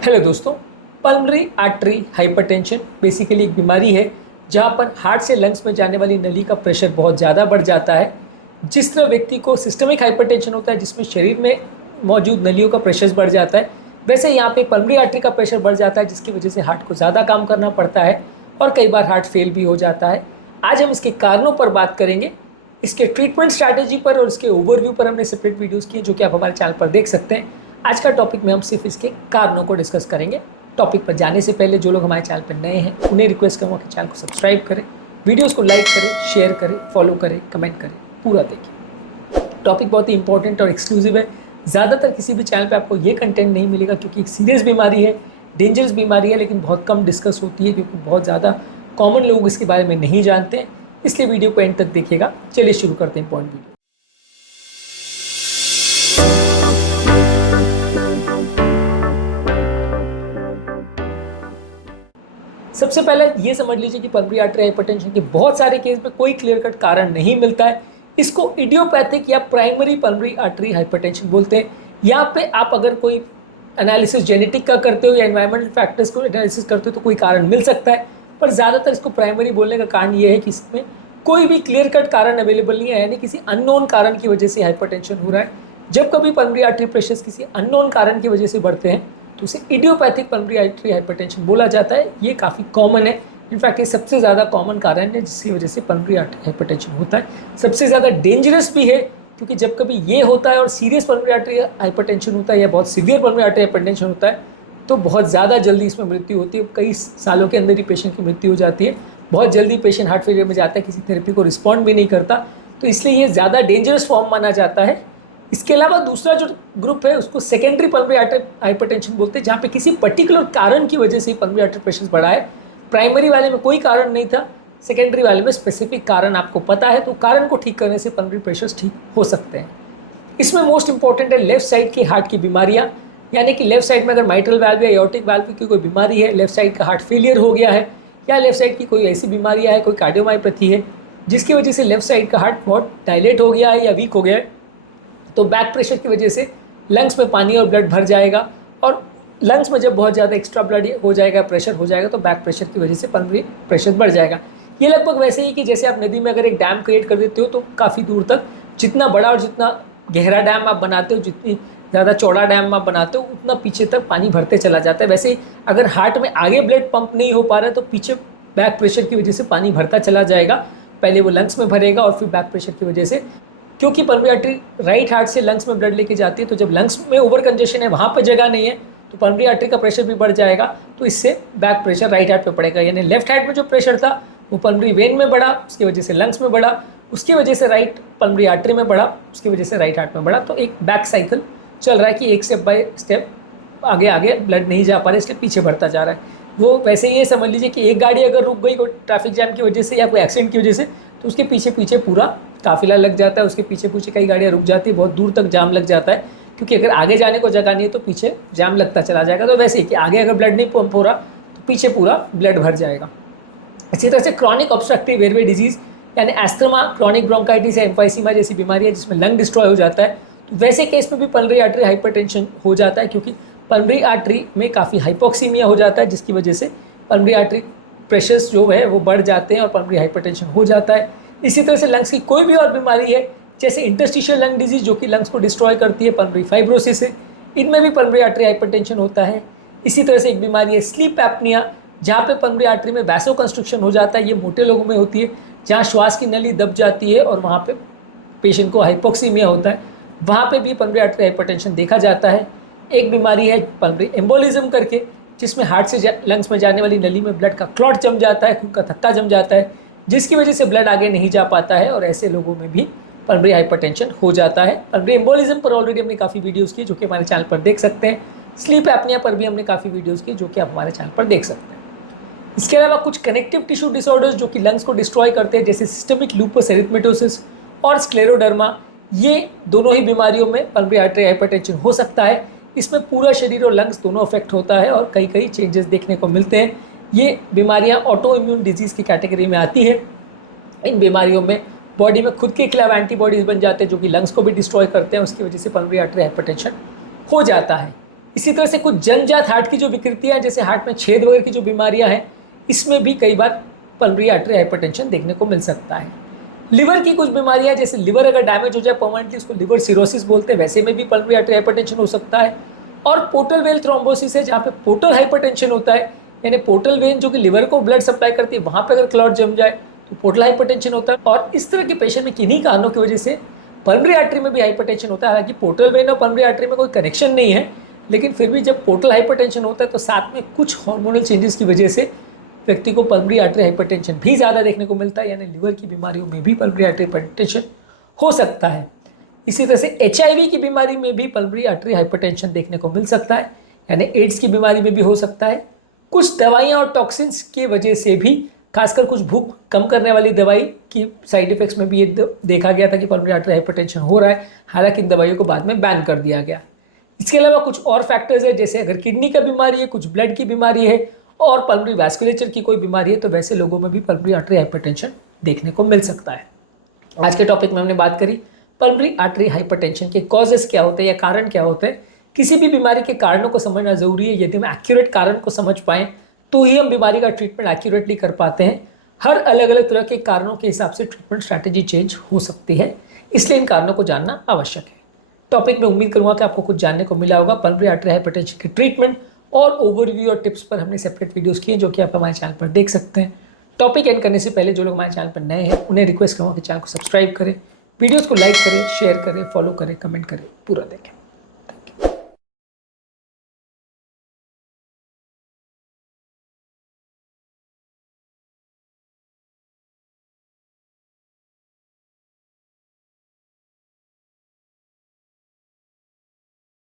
Hello दोस्तों। Pulmonary artery hypertension basically एक बीमारी है जहां पर हार्ट से लंग्स में जाने वाली नली का प्रेशर बहुत ज़्यादा बढ़ जाता है। जिस तरह व्यक्ति को सिस्टमिक हाइपरटेंशन होता है जिसमें शरीर में मौजूद नलियों का प्रेशर बढ़ जाता है, वैसे यहाँ पे पल्मोनरी आर्टरी का प्रेशर बढ़ जाता है जिसकी वजह से हार्ट को ज़्यादा काम करना पड़ता है और कई बार हार्ट फेल भी हो जाता है। आज हम इसके कारणों पर बात करेंगे, इसके ट्रीटमेंट स्ट्रैटेजी पर और इसके ओवरव्यू पर हमने सेपरेट वीडियोस किए जो कि आप हमारे चैनल पर देख सकते हैं। आज का टॉपिक में हम सिर्फ इसके कारणों को डिस्कस करेंगे। टॉपिक पर जाने से पहले जो लोग हमारे चैनल पर नए हैं उन्हें रिक्वेस्ट करूँगा कि चैनल को सब्सक्राइब करें, वीडियोस को लाइक करें, शेयर करें, फॉलो करें, कमेंट करें, पूरा देखिए। टॉपिक बहुत ही इंपॉर्टेंट और एक्सक्लूसिव है। ज़्यादातर किसी भी चैनल पे आपको ये कंटेंट नहीं मिलेगा क्योंकि एक सीरियस बीमारी है, डेंजरस बीमारी है, लेकिन बहुत कम डिस्कस होती है क्योंकि बहुत ज़्यादा कॉमन लोग इसके बारे में नहीं जानते हैं। इसलिए वीडियो को एंड तक देखिएगा। चलिए शुरू करते हैं पॉइंट वीडियो। सबसे पहले ये समझ लीजिए कि पल्मोनरी आर्टरी हाइपरटेंशन के बहुत सारे केस में कोई क्लियर कट कारण नहीं मिलता है। इसको इडियोपैथिक या प्राइमरी पल्मोनरी आर्टरी हाइपरटेंशन बोलते हैं। यहाँ पे आप अगर कोई एनालिसिस जेनेटिक का करते हो या एनवायरमेंटल फैक्टर्स को एनालिसिस करते हो तो कोई कारण मिल सकता है, पर ज़्यादातर इसको प्राइमरी बोलने का कारण ये है कि इसमें कोई भी क्लियर कट कारण अवेलेबल नहीं है, यानी किसी अननोन कारण की वजह से हाइपरटेंशन हो रहा है। जब कभी पल्मोनरी आर्टरी प्रेशर किसी अननोन कारण की वजह से बढ़ते हैं तो उसे इडियोपैथिक पल्मोनरी आर्टरी हाइपरटेंशन बोला जाता है। ये काफ़ी कॉमन है, इनफैक्ट ये सबसे ज़्यादा कॉमन कारण है जिसकी वजह से पल्मोनरी आर्टरी हाइपरटेंशन होता है। सबसे ज़्यादा डेंजरस भी है क्योंकि जब कभी ये होता है और सीरियस पल्मोनरी आर्टरी हाइपरटेंशन होता है या बहुत सीवियर पल्मोनरी आर्टरी हाइपरटेंशन होता है तो बहुत ज़्यादा जल्दी इसमें मृत्यु होती है। कई सालों के अंदर ही पेशेंट की मृत्यु हो जाती है। बहुत जल्दी पेशेंट हार्ट फेलियर में जाता है, किसी थेरेपी को रिस्पॉन्ड भी नहीं करता, तो इसलिए ये ज़्यादा डेंजरस फॉर्म माना जाता है। इसके अलावा दूसरा जो ग्रुप है उसको सेकेंडरी पल्मोनरी आर्टरी हाइपरटेंशन बोलते हैं, जहाँ पे किसी पर्टिकुलर कारण की वजह से पल्मोनरी आर्टरी प्रेशर बढ़ा है। प्राइमरी वाले में कोई कारण नहीं था, सेकेंडरी वाले में स्पेसिफिक कारण आपको पता है, तो कारण को ठीक करने से पल्मोनरी प्रेशर ठीक हो सकते हैं। इसमें मोस्ट इंपॉर्टेंट है लेफ्ट साइड की हार्ट की बीमारियां, यानी कि लेफ्ट साइड में अगर माइट्रल वाल्व या एओर्टिक वाल्व की कोई बीमारी है, लेफ्ट साइड का हार्ट फेलियर हो गया है या लेफ्ट साइड की कोई ऐसी बीमारियां है, कोई कार्डियोमायोपैथी है जिसकी वजह से लेफ्ट साइड का हार्ट बहुत डायलेट हो गया है या वीक हो गया है, तो बैक प्रेशर की वजह से लंग्स में पानी और ब्लड भर जाएगा और लंग्स में जब बहुत ज़्यादा एक्स्ट्रा ब्लड हो जाएगा, प्रेशर हो जाएगा, तो बैक प्रेशर की वजह से पल्मोनरी प्रेशर बढ़ जाएगा। ये लगभग वैसे ही कि जैसे आप नदी में अगर एक डैम क्रिएट कर देते हो तो काफ़ी दूर तक जितना बड़ा और जितना गहरा डैम आप बनाते हो, जितनी ज़्यादा चौड़ा डैम आप बनाते हो, उतना पीछे तक पानी भरते चला जाता है। वैसे ही अगर हार्ट में आगे ब्लड पंप नहीं हो पा रहा है तो पीछे बैक प्रेशर की वजह से पानी भरता चला जाएगा। पहले वो लंग्स में भरेगा और फिर बैक प्रेशर की वजह से, क्योंकि पल्मोनरी आर्टरी राइट हार्ट से लंग्स में ब्लड लेके जाती है, तो जब लंग्स में ओवर कंजेशन है, वहाँ पर जगह नहीं है, तो पल्मोनरी आर्टरी का प्रेशर भी बढ़ जाएगा, तो इससे बैक प्रेशर राइट हार्ट पे पड़ेगा। यानी लेफ्ट हार्ट में जो प्रेशर था वो पल्मोनरी वेन में बढ़ा, उसकी वजह से लंग्स में बढ़ा, उसकी वजह से राइट पल्मोनरी आर्टरी में बढ़ा, उसकी वजह से राइट हार्ट में बढ़ा। तो एक बैक साइकिल चल रहा है कि एक स्टेप बाय स्टेप आगे आगे ब्लड नहीं जा पा रहा है, इसलिए पीछे बढ़ता जा रहा है। वो वैसे ये समझ लीजिए कि एक गाड़ी अगर रुक गई कोई ट्रैफिक जैम की वजह से या कोई एक्सीडेंट की वजह से, तो उसके पीछे पीछे पूरा काफिला लग जाता है, उसके पीछे पीछे कई गाड़ियाँ रुक जाती है, बहुत दूर तक जाम लग जाता है, क्योंकि अगर आगे जाने को जगह नहीं है तो पीछे जाम लगता चला जाएगा। तो वैसे ही कि आगे अगर ब्लड नहीं पंप हो रहा तो पीछे पूरा ब्लड भर जाएगा। इसी तरह से क्रॉनिक ऑब्स्ट्रक्टिव एयरवे डिजीज यानी एस्थमा, क्रॉनिक ब्रोंकाइटिस या एम्फाइसीमा जैसी बीमारी है जिसमें लंग डिस्ट्रॉय हो जाता है, तो वैसे केस में भी पल्मोनरी आर्टरी हाइपरटेंशन हो जाता है, क्योंकि पल्मोनरी आर्टरी में काफ़ी हाइपोक्सीमिया हो जाता है जिसकी वजह से पल्मोनरी आर्टरी प्रेशर्स जो है वो बढ़ जाते हैं और पल्मोनरी हाइपरटेंशन हो जाता है। इसी तरह से लंग्स की कोई भी और बीमारी है जैसे इंटरस्टिशियल लंग डिजीज जो कि लंग्स को डिस्ट्रॉय करती है, पल्मोनरी फाइब्रोसिस है, इनमें भी पल्मोनरी आर्टरी हाइपरटेंशन होता है। इसी तरह से एक बीमारी है स्लीप एपनिया, जहाँ पे पल्मोनरी आर्टरी में वैसो कंस्ट्रक्शन हो जाता है। ये मोटे लोगों में होती है जहाँ श्वास की नली दब जाती है और वहाँ पे पेशेंट को हाइपोक्सीमिया होता है, वहाँ पे भी पल्मोनरी आर्टरी हाइपरटेंशन देखा जाता है। एक बीमारी है पल्मोनरी एम्बोलिज्म करके, जिसमें हार्ट से लंग्स में जाने वाली नली में ब्लड का क्लॉट जम जाता है, खून का थक्का जम जाता है, जिसकी वजह से ब्लड आगे नहीं जा पाता है और ऐसे लोगों में भी पल्मोनरी हाइपरटेंशन हो जाता है। पल्मोनरी एम्बोलिज्म पर ऑलरेडी हमने काफ़ी वीडियोस की जो कि हमारे चैनल पर देख सकते हैं। स्लीप एपनिया पर भी हमने काफ़ी वीडियोस की जो कि आप हमारे चैनल पर देख सकते हैं। इसके अलावा कुछ कनेक्टिव टिश्यू डिसऑर्डर्स जो कि लंग्स को डिस्ट्रॉय करते हैं जैसे सिस्टमिक लूपस एरिथमेटोसिस और स्क्लेरोडर्मा, ये दोनों ही बीमारियों में पल्मोनरी आर्टरी हाइपरटेंशन हो सकता है। इसमें पूरा शरीर और लंग्स दोनों अफेक्ट होता है और कई कई चेंजेस देखने को मिलते हैं। ये बीमारियां ऑटो इम्यून डिजीज़ की कैटेगरी में आती है। इन बीमारियों में बॉडी में खुद के खिलाफ एंटीबॉडीज़ बन जाते हैं जो कि लंग्स को भी डिस्ट्रॉय करते हैं, उसकी वजह से पल्मोनरी आर्टरी हाइपरटेंशन हो जाता है। इसी तरह से कुछ जन्मजात हार्ट की जो विकृतियाँ हैं, जैसे हार्ट में छेद वगैरह की जो बीमारियाँ हैं, इसमें भी कई बार पल्मोनरी आर्टरी हाइपरटेंशन देखने को मिल सकता है। लिवर की कुछ बीमारियाँ, जैसे लिवर अगर डैमेज हो जाए परमानेंटली, उसको लिवर सिरोसिस बोलते हैं, वैसे में भी पल्मोनरी आर्टरी हाइपरटेंशन हो सकता है। और पोर्टल वेन थ्रोम्बोसिस है, जहाँ पे पोर्टल हाइपरटेंशन होता है, यानी पोर्टल वेन जो कि लिवर को ब्लड सप्लाई करती है, वहाँ पे अगर क्लॉट जम जाए तो पोर्टल हाइपरटेंशन होता है। और इस तरह के पेशेंट में किन्हीं कारणों की वजह से पल्मोनरी आर्टरी में भी हाइपरटेंशन होता है। हालांकि पोर्टल वेन और पल्मोनरी आर्टरी में कोई कनेक्शन नहीं है, लेकिन फिर भी जब पोर्टल हाइपरटेंशन होता है तो साथ में कुछ हार्मोनल चेंजेस की वजह से व्यक्ति को पल्मोनरी आर्टरी हाइपरटेंशन भी ज़्यादा देखने को मिलता है, यानी लिवर की बीमारियों में भी पल्मोनरी आर्टरी हाइपरटेंशन हो सकता है। इसी तरह से HIV की बीमारी में भी पल्मोनरी आर्टरी हाइपरटेंशन देखने को मिल सकता है, यानी एड्स की बीमारी में भी हो सकता है। कुछ दवाइयाँ और टॉक्सिन्स की वजह से भी, खासकर कुछ भूख कम करने वाली दवाई की साइड इफेक्ट्स में भी ये देखा गया था कि पल्मोनरी आर्टरी हाइपरटेंशन हो रहा है। हालांकि इन दवाइयों को बाद में बैन कर दिया गया। इसके अलावा कुछ और फैक्टर्स है, जैसे अगर किडनी का बीमारी है, कुछ ब्लड की बीमारी है और पल्मोनरी वैस्कुलेचर की कोई बीमारी है, तो वैसे लोगों में भी पल्मोनरी आर्टरी हाइपरटेंशन देखने को मिल सकता है। आज के टॉपिक में हमने बात करी पल्मोनरी आर्टरी हाइपरटेंशन के कॉजेस क्या होते हैं या कारण क्या होते हैं। किसी भी बीमारी के कारणों को समझना जरूरी है। यदि हम एक्यूरेट कारण को समझ पाएँ तो ही हम बीमारी का ट्रीटमेंट एक्यूरेटली कर पाते हैं। हर अलग अलग तरह के कारणों के हिसाब से ट्रीटमेंट स्ट्रैटेजी चेंज हो सकती है, इसलिए इन कारणों को जानना आवश्यक है। टॉपिक में उम्मीद करूंगा कि आपको कुछ जानने को मिला होगा। पल्मोनरी आर्टरी हाइपरटेंशन की ट्रीटमेंट और ओवरव्यू और टिप्स पर हमने सेपरेट वीडियोस किए, जो कि आप हमारे चैनल पर देख सकते हैं। टॉपिक एंड करने से पहले जो लोग हमारे चैनल पर नए हैं, उन्हें रिक्वेस्ट करूँगा कि चैनल को सब्सक्राइब करें, वीडियोज़ को लाइक करें, शेयर करें, फॉलो करें, कमेंट करें, पूरा देखें।